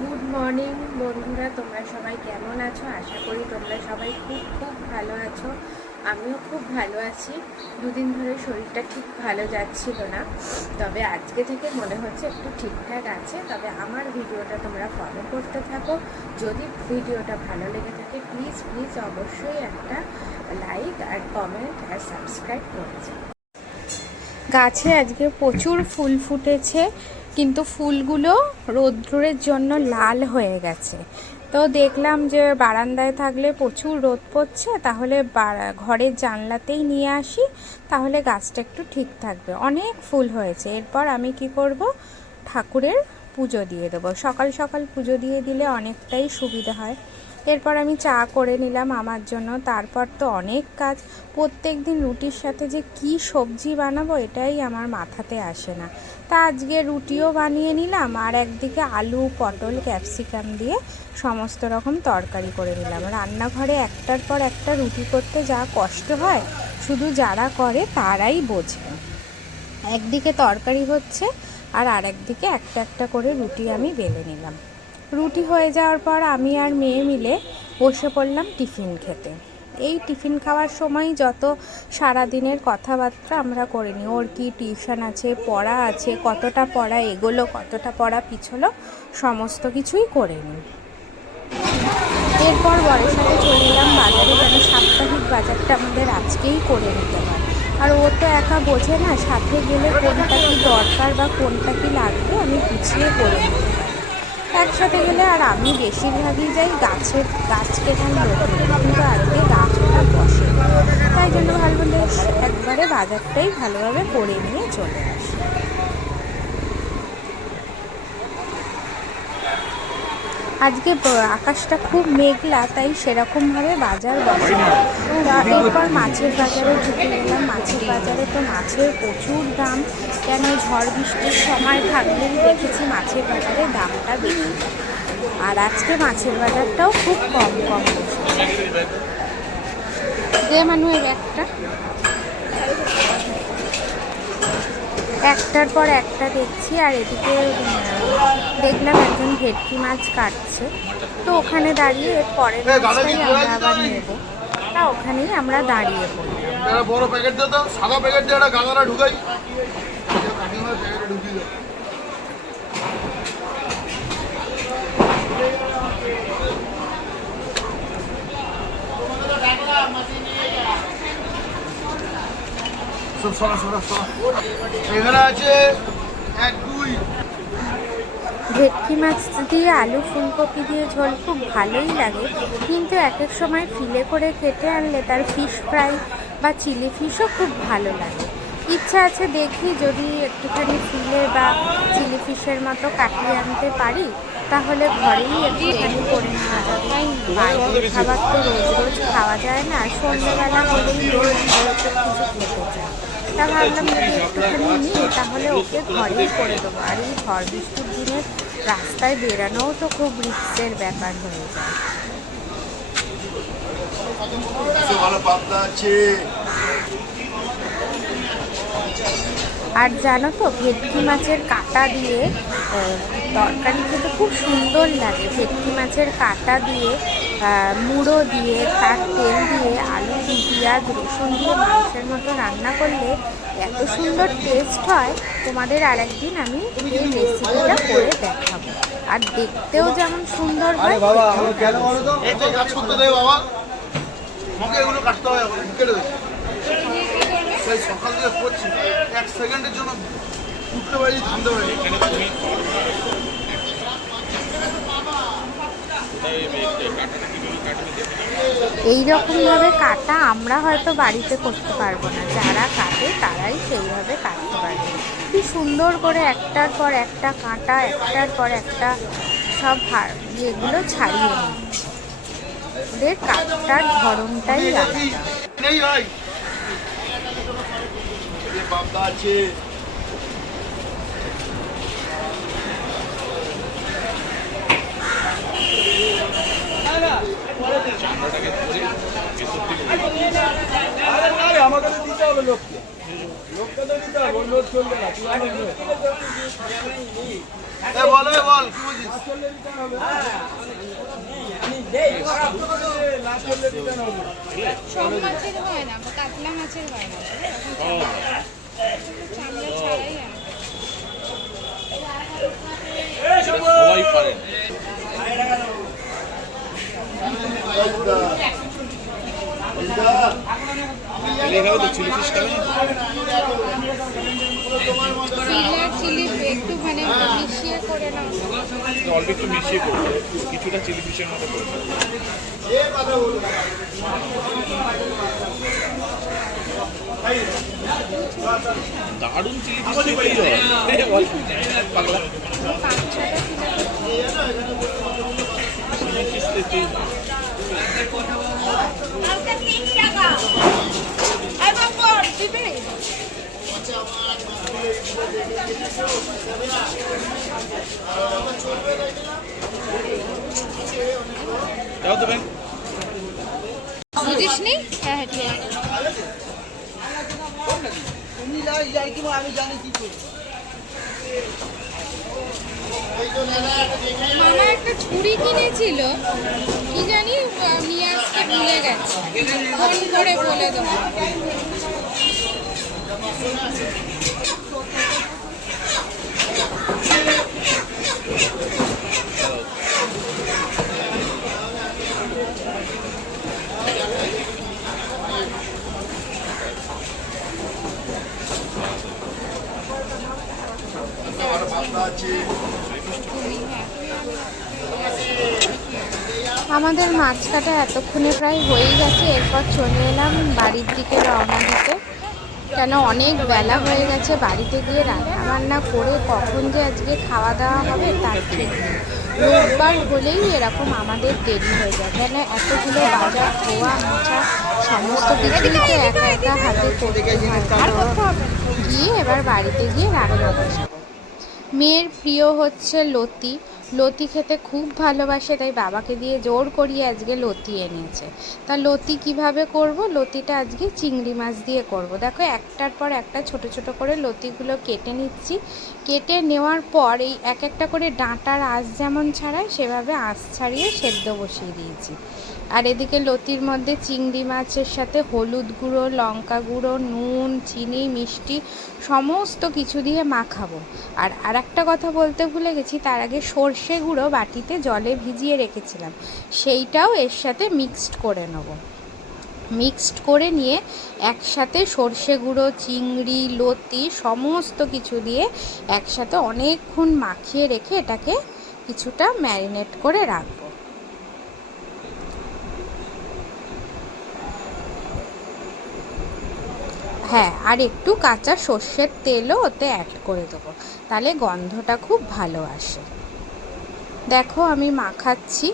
Good morning বন্ধুরা, তোমরা সবাই কেমন আছো? আশা করি তোমরা সবাই খুব খুব ভালো আছো। আমিও খুব ভালো আছি। দুদিন ধরে শরীরটা ঠিক ভালো যাচ্ছিল না, তবে আজকে থেকে মনে হচ্ছে একটু ঠিকঠাক আছে। তবে আমার ভিডিওটা তোমরা ফলো করতে থাকো। যদি ভিডিওটা ভালো লেগে থাকে প্লিজ প্লিজ অবশ্যই একটা লাইক আর কমেন্ট আর সাবস্ক্রাইব করে যাও। গাছে আজকে প্রচুর ফুল ফুটেছে, কিন্তু ফুলগুলো রোদ্রের জন্য লাল হয়ে গেছে। তো দেখলাম যে বারান্দায় থাকলে প্রচুর রোদ পড়ছে, তাহলে ঘরের জানলাতেই নিয়ে আসি, তাহলে গাছটা একটু ঠিক থাকবে। অনেক ফুল হয়েছে। এরপর আমি কি করব, ঠাকুরের পুজো দিয়ে দেবো। সকাল সকাল পুজো দিয়ে দিলে অনেকটাই সুবিধা হয়। এরপর আমি চা করে নিলাম আমার জন্য। তারপর তো অনেক কাজ। প্রত্যেক দিন রুটির সাথে যে কি সবজি বানাবো এটাই আমার মাথাতে আসে না। তা আজকে রুটিও বানিয়ে নিলাম, আর একদিকে আলু পটল ক্যাপসিকাম দিয়ে সমস্ত রকম তরকারি করে নিলাম। রান্নাঘরে একটার পর একটা রুটি করতে যা কষ্ট হয়, শুধু যারা করে তারাই বোঝে। একদিকে তরকারি হচ্ছে আর আরেকদিকে একটা একটা করে রুটি আমি বেলে নিলাম। রুটি হয়ে যাওয়ার পর আমি আর মেয়ে মিলে বসে পড়লাম টিফিন খেতে। এই টিফিন খাওয়ার সময় যত সারাদিনের কথাবার্তা আমরা করে নিই। ওর কি টিউশন আছে, পড়া আছে, কতটা পড়া এগোলো, কতটা পড়া পিছলো, সমস্ত কিছুই করে নিই। এরপর বরের সাথে চলে এলাম বাজারে, যেন সাপ্তাহিক বাজারটা আমাদের আজকেই করে নিতে হয়। আর ও তো একা বোঝে না, সাথে গেলে কোনটা কি দরকার বা কোনটা কি লাগবে আমি গুছিয়ে করে নিতে পারি। একসাথে গেলে আর আমি বেশিরভাগই যাই গাছ কেনার লোকে, কিন্তু আজকে গাছটা বসে, তাই জন্য ভালো একবারে বাজারটাই ভালোভাবে করে নিয়ে চলে আসি। আজকে আকাশটা খুব মেঘলা, তাই সেরকমভাবে বাজার বসে না। এরপর মাছের বাজারে ঢুকে গেলাম। মাছের বাজারে তো মাছের প্রচুর দাম, কেন ঝড় বৃষ্টির সময় থাকলেই দেখেছি মাছের বাজারে দামটা বেশি। আর আজকে মাছের বাজারটাও খুব কম কম বসেছে। যে মানুষের একটা একটার পর একটা দেখছি। আর এদিকে দেখলাম একজন ভেটকি মাছ কাটছে, তো ওখানে দাঁড়িয়ে এর পরের মাছটাই আমরা আবার নেব। তা ওখানেই আমরা দাঁড়িয়ে পড়লাম। বড় প্যাকেট দিয়ে দাও, সাদা প্যাকেট দিয়ে একটা গাঁদারা ঢুকাই। এখানে আছে 1 2। ভেটকি মাছ দিয়ে আলু ফুলকপি দিয়ে ঝোল খুব ভালোই লাগে, কিন্তু এক এক সময় ফিলে করে কেটে আনলে তার ফিশ ফ্রাই বা চিলি ফিশও খুব ভালো লাগে। ইচ্ছা আছে, দেখি যদি একটুখানি ফিলে বা চিলি ফিশের মতো কাটিয়ে আনতে পারি, তাহলে ঘরেই একটুখানি করে নেওয়া যাবে। বাইরের খাবার তো রোজ রোজ খাওয়া যায় না, সন্ধ্যেবেলা হলেই রোজ কিছু খেতে চায়। তা ভাবলাম যদি একটুখানি নিই তাহলে ওকে ঘরেই করে দেবো। আর এই ঝড় বৃষ্টির দিনে রাস্তায় বেরানোও তো খুব রিস্কের ব্যাপার হয়ে যায়। আর জানো তো, ভেটকি মাছের কাঁটা দিয়ে তরকারি খেতে খুব সুন্দর লাগে। ভেটকি মাছের কাঁটা দিয়ে মুড়ো দিয়ে তার তেল দিয়ে আলু পেঁয়াজ রসুন দিয়ে মাংসের মতো রান্না করলে এত সুন্দর টেস্ট হয়। তোমাদের আরেকদিন আমি এই রেসিপিটা করে দেখাবো। আর দেখতেও যেমন সুন্দর হয়। সকাল থেকে করছি, 1 সেকেন্ডের জন্য উঠতে পারি, থামতে পারি। এইরকমভাবে কাটা আমরা হয়তো বাড়িতে করতে পারবো না, যারা কাটে তারাই সেইভাবে কাটতে পারবে। কি সুন্দর করে একটার পর একটা কাঁটা, একটার পর একটা সব ইয়েগুলো ছাড়িয়ে নিই। ওদের কাটার ধরনটাই আলাদা। আছে আমাকে দিতে হবে, লোককে তো দিতে বল কি বলছিস? সব মাছের হয় না, কাতলা মাছের হয় না, চামড়া ছাড়াই সবাই পারে চিলি ফিশ খাবে চিলি একটু মানে মিশিয়ে করে নাও, অল্প একটু মিশিয়ে করবে, কিছুটা চিলি ফিশের মতো করবে। দারুণ চিলি ফিশ তৈরি হয় পাগলা চিলি ফিশ তৈরি হয়। যাও তো ব্যাংক বুঝিস নি? হ্যাঁ ঠিক আছে। মামা একটা ছুরি কিনেছিল, কি জানি নিয়ে আসতে ভুলে গেছে, ফোন করে বলে দেবো। আমাদের মাছ কাটা এতক্ষণে প্রায় হয়েই গেছে, এরপর চলে এলাম বাড়ির দিকে রওনা দিতে, কেন অনেক বেলা হয়ে গেছে। বাড়িতে গিয়ে রান্না বান্না করে কখন যে আজকে খাওয়া দাওয়া হবে তার ঠিক নেই। রোববার হলেই এরকম আমাদের দেরি হয়ে যায়, কেন এতগুলো বাজার ধোয়া মোছা সমস্ত কিছুই তো একা একা হাতে করতে হয়। গিয়ে এবার বাড়িতে গিয়ে রান্না বসাবো। মেয়ের প্রিয় হচ্ছে লতি, লতি খেতে খুব ভালোবাসে, তাই বাবাকে দিয়ে জোর করিয়ে আজকে লতি এনেছে। তা লতি কিভাবে করব? লতিটা আজকে চিংড়ি মাছ দিয়ে করব। দেখো একটার পর একটা ছোট ছোট করে লতিগুলো কেটে নিচ্ছি। কেটে নেওয়ার পর এই এক একটা করে ডাঁটার আঁশ যেমন ছাড়ায় সেভাবে আঁশ ছাড়িয়ে সেদ্ধ বসিয়ে দিয়েছি। আর এদিকে লতির মধ্যে চিংড়ি মাছের সাথে হলুদ গুঁড়ো, লঙ্কা গুঁড়ো, নুন, চিনি, মিষ্টি সমস্ত কিছু দিয়ে মাখাবো। আর একটা কথা বলতে ভুলে গেছি, তার আগে সর্ষে গুঁড়ো বাটিতে জলে ভিজিয়ে রেখেছিলাম, সেইটাও এর সাথে মিক্সড করে নেব। মিক্সড করে নিয়ে একসাথে সর্ষে গুঁড়ো, চিংড়ি, লতি সমস্ত কিছু দিয়ে একসাথে অনেকক্ষণ মাখিয়ে রেখে এটাকে কিছুটা ম্যারিনেট করে রাখবো। হ্যাঁ, আর একটু কাঁচা সর্ষের তেলও ওতে অ্যাড করে দেবো, তাহলে গন্ধটা খুব ভালো আসে। দেখো আমি মাখাচ্ছি,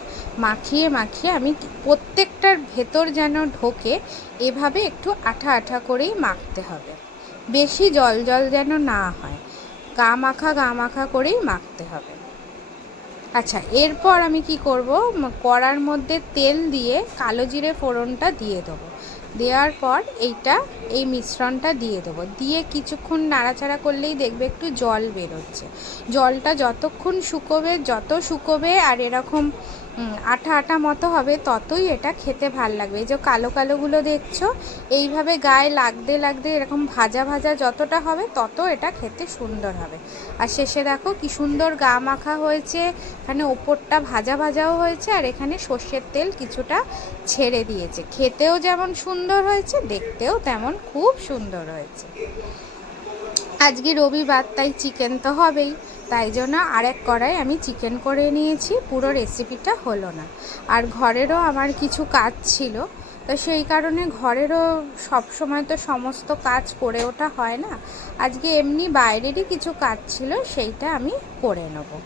মাখিয়ে মাখিয়ে আমি প্রত্যেকটার ভেতর যেন ঢোকে এভাবে একটু আঠা আঠা করেই মাখতে হবে, বেশি জল জল যেন না হয়, গা মাখা করেই মাখতে হবে। আচ্ছা, এরপর আমি কি করব, কড়ার মধ্যে তেল দিয়ে কালো জিরে ফোড়নটা দিয়ে দেবো। দেওয়ার পর এই মিশ্রণটা দিয়ে দেবো, দিয়ে কিছুক্ষণ নাড়াচাড়া করলেই দেখবে একটু জল বেরোচ্ছে। জলটা যতক্ষণ শুকোবে আর এরকম আঠা আঠা মতো হবে, ততই এটা খেতে ভাল লাগবে। এই যে কালো কালোগুলো দেখছো, এইভাবে গায়ে লাগতে লাগতে এরকম ভাজা ভাজা যতটা হবে তত এটা খেতে সুন্দর হবে। আর শেষে দেখো কি সুন্দর গা মাখা হয়েছে, এখানে ওপরটা ভাজা ভাজাও হয়েছে আর এখানে সর্ষের তেল কিছুটা ছেড়ে দিয়েছে। খেতেও যেমন সুন্দর হয়েছে, দেখতেও তেমন খুব সুন্দর হয়েছে। আজকে রবিবার, তাই চিকেন তো হবেই, তাই জন্য আরেক কড়াই আমি চিকেন করে নিয়েছি, পুরো রেসিপিটা হলো না। আর ঘরেরও আমার কিছু কাজ ছিল, তো সেই কারণে ঘরেরও সব সময় তো সমস্ত কাজ করে ওঠা হয় না, আজকে এমনি বাইরেরই কিছু কাজ ছিল, সেইটা আমি করে নেবো।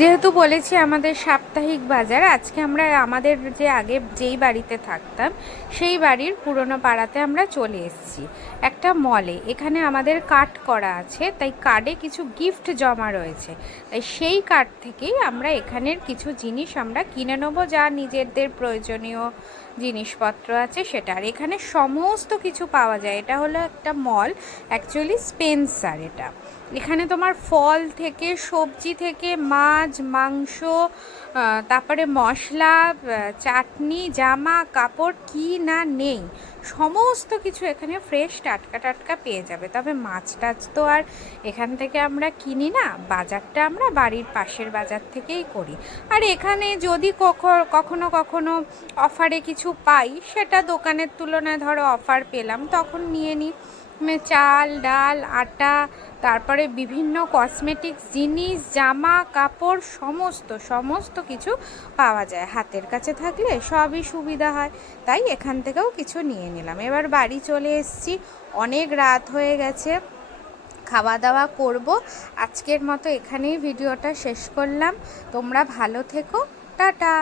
যেহেতু বলেছি আমাদের সাপ্তাহিক বাজার, আজকে আমরা আমাদের যে আগে যেই বাড়িতে থাকতাম সেই বাড়ির পুরনো পাড়াতে আমরা চলে এসেছি একটা মলে। এখানে আমাদের কার্ড করা আছে, তাই কার্ডে কিছু গিফট জমা রয়েছে, তাই সেই কার্ড থেকেই আমরা এখানের কিছু জিনিস আমরা কিনে নেবো, যা নিজেদের প্রয়োজনীয় জিনিসপত্র আছে সেটা। আর এখানে সমস্ত কিছু পাওয়া যায়। এটা হলো একটা মল, অ্যাকচুয়ালি স্পেন্সার এটা। এখানে তোমার ফল থেকে, সবজি থেকে, মাছ, মাংস, তারপরে মশলা, চাটনি, জামা কাপড়, কি না নেই সমস্ত কিছু এখানে ফ্রেশ টাটকা টাটকা পেয়ে যাবে। তবে মাছ টাছ তো আর এখান থেকে আমরা কিনি না, বাজারটা আমরা বাড়ির পাশের বাজার থেকেই করি। আর এখানে যদি কখনো কখনো অফারে কিছু পাই, সেটা দোকানের তুলনায় ধরো অফার পেলাম তখন নিয়ে নিই। চাল, ডাল, আটা, তারপরে বিভিন্ন কসমেটিক্স জিনিস, জামা কাপড়, সমস্ত কিছু পাওয়া যায়। হাতের কাছে থাকলে সবই সুবিধা হয়, তাই এখান থেকেও কিছু নিয়ে নিলাম। এবার বাড়ি চলে এসেছি, অনেক রাত হয়ে গেছে, খাওয়া দাওয়া করব। আজকের মতো এখানেই ভিডিওটা শেষ করলাম। তোমরা ভালো থেকো, টাটা।